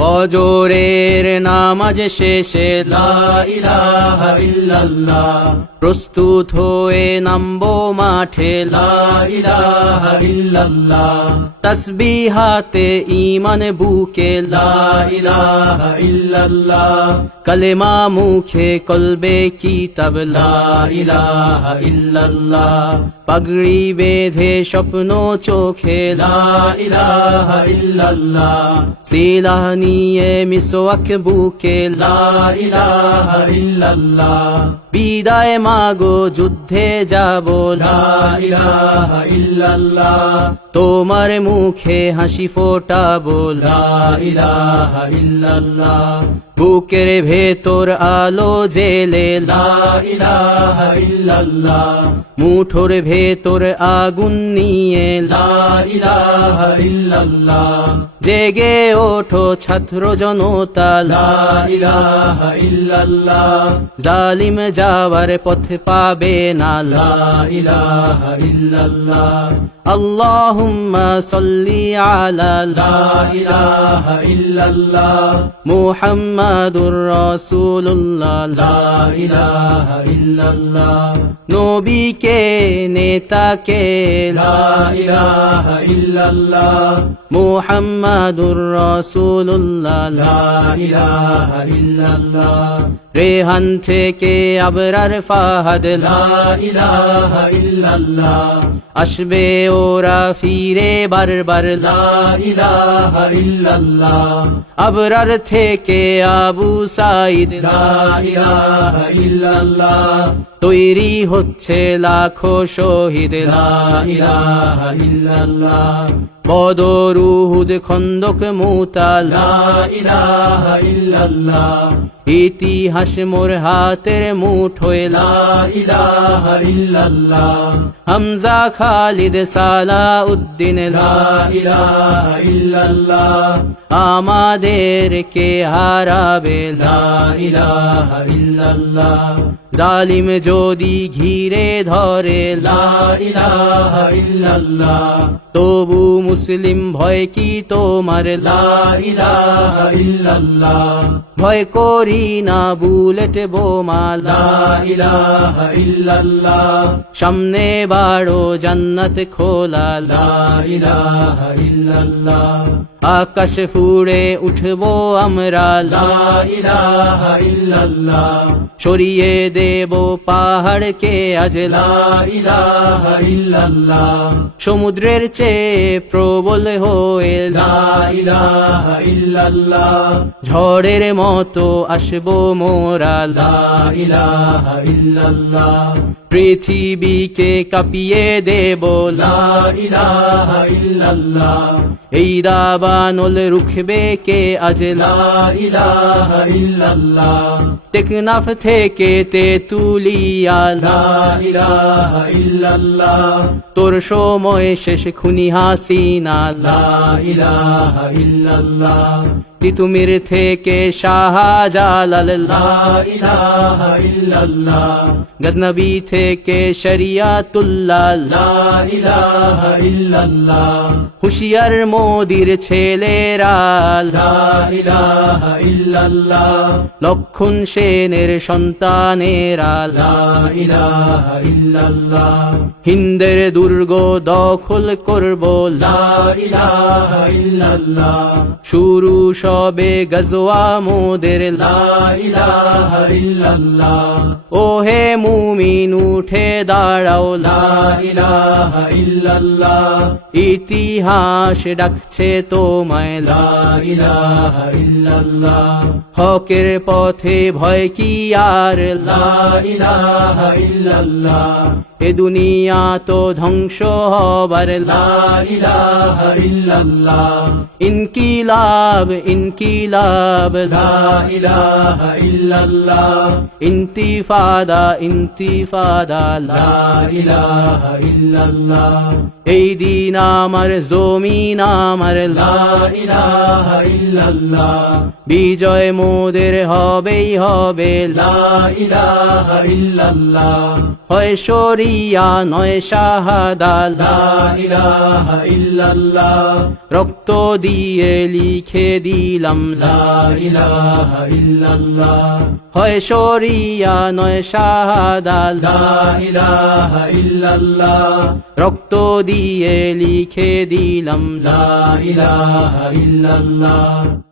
ফজরের নামাজ শেষে লা ইলাহা ইল্লাল্লাহ, প্রস্তুত হয়ে নামবো মাঠে লা ইলাহা ইল্লাল্লাহ, তাসবিহাতে ঈমান বুকে লা ইলাহা ইল্লাল্লাহ, কালেমা মুখে কলবে কিতাব লা ইলাহা ইল্লাল্লাহ, পাগড়ি বেঁধে স্বপ্ন চোখে লা ইলাহা ইল্লাল্লাহ, সিলাহ নিয়ে মিসওয়াক বুকে লা ইলাহা ইল্লাল্লাহ, বিদায় মাগো যুদ্ধে যাব লা ইলাহা ইল্লাল্লাহ, তোমার মুখে হাসি ফোটাবো লা ইলাহা ইল্লাল্লাহ, বুকের ভেতর আলো জেলে লা ইলাহা ইল্লাল্লাহ, মুঠোর ভেতর আগুন নিয়ে লা ইলাহা ইল্লাল্লাহ, জেগে ওঠো ছাত্র জনতা লা ইলাহা ইল্লাল্লাহ, জালিম যাওয়ার পথ পাবে না লা ইলাহা ইল্লাল্লাহ, আল্লাহুম্মা সাল্লি আলা লা ইলাহা ইল্লাল্লাহ, মুহাম্মাদুর রাসূলুল্লাহ লা ইলাহা ইল্লাল্লাহ, নবীকে নেতাকে লা ইলাহা ইল্লাল্লাহ, মুহাম্মাদুর রাসূলুল্লাহ লা ইলাহা ইল্লাল্লাহ, রেহান থেকে আবরার ফাহাদ লা ইলাহা ইল্লাল্লাহ, আসবে ওরা ফিরে বারবার লা ইলাহা ইল্লাল্লাহ, আবরার থেকে আবু সাঈদ লা ইলাহা ইল্লাল্লাহ, তৈরি হচ্ছে লাখো শহীদ লা ইলাহা ইল্লাল্লাহ, বদর উহুদ খন্দক মুতা লা ইলাহা ইল্লাল্লাহ, ইতিহাস মোর হাতের মুঠোয় লা ইলাহা ইল্লাল্লাহ, হামজা খালিদ সালাউদ্দিন লা ইলাহা ইল্লাল্লাহ, আমাদেরকে হারাবে লা ইলাহা ইল্লাল্লাহ, জালিম যদি ঘিরে ধরে লা ইলাহা ইল্লাল্লাহ, তবু মুসলিম ভয় কি তোমার লা ইলাহা ইল্লাল্লাহ, ভয় করি না বুলেট বোমা লা ইলাহা ইল্লাল্লাহ, সামনে বাড়ো জান্নাত খোলা লা ইলাহা ইল্লাল্লাহ, আকাশ ফুড়ে উঠবো আমরা লা ইলাহা ইল্লাল্লাহ, সরিয়ে দেব পাহাড়কে আজ লা ইলাহা ইল্লাল্লাহ, সমুদ্রের চেয়ে প্রবল হয়ে লা ইলাহা ইল্লাল্লাহ, ঝড়ের মতো আসবো মোরা লা ইলাহা ইল্লাল্লাহ, পৃথিবীকে কাঁপিয়ে দেব লা ইলাহা ইল্লাল্লাহ, এই দাবানল রুখবে কে আজ লা ইলাহা ইল্লাল্লাহ, টেকনাফ থেকে তেতুলিয়া লা ইলাহা ইল্লাল্লাহ, তোর সময় শেষ খুনি হাসিনা লা ইলাহা ইল্লাল্লাহ, তিতুমির থেকে শাহজালাল লা ইলাহা ইল্লাল্লাহ, গজনবী থেকে শরিয়াতুল্লাহ লা ইলাহা ইল্লাল্লাহ, হুশিয়ার মোদির ছেলেরা লা ইলাহা ইল্লাল্লাহ, লক্ষণ সেনের সন্তানেরা লা ইলাহা ইল্লাল্লাহ, হিন্দের দুর্গ দখল করব লা ইলাহা ইল্লাল্লাহ, শুরু সবে গজওয়া মোদের লা ইলাহা ইল্লাল্লাহ, ওহে মুমিন উঠে দাঁড়াও লা ইলাহা ইল্লাল্লাহ, ইতিহাস ডাকছে তোমায় লা ইলাহা ইল্লাল্লাহ, হকের পথে ভয় কি আর লা ইলাহা ইল্লাল্লাহ, এ দুনিয়া তো ধ্বংস হবার লা ইলাহা ইল্লাল্লাহ, ইনকিলাব ইনকিলাব লা ইলাহা ইল্লাল্লাহ, ইন্তিফাদা ইন্তিফাদা লা ইলাহা ইল্লাল্লাহ, এই দিন আমার জমিন আমার লা ইলাহা ইল্লাল্লাহ, বিজয় মোদের হবেই হবে লা ইলাহা ইল্লাল্লাহ, হয় শরীর শরিয়া নয় শাহাদা লা ইলাহা ইল্লাল্লাহ রক্ত দিয়ে লিখে দিলাম লা ইলাহা ইল্লাল্লাহ হয় শরিয়া নয় শাহাদা লা ইলাহা ইল্লাল্লাহ রক্ত দিয়ে লিখে দিলাম লা ইলাহা ইল্লাল্লাহ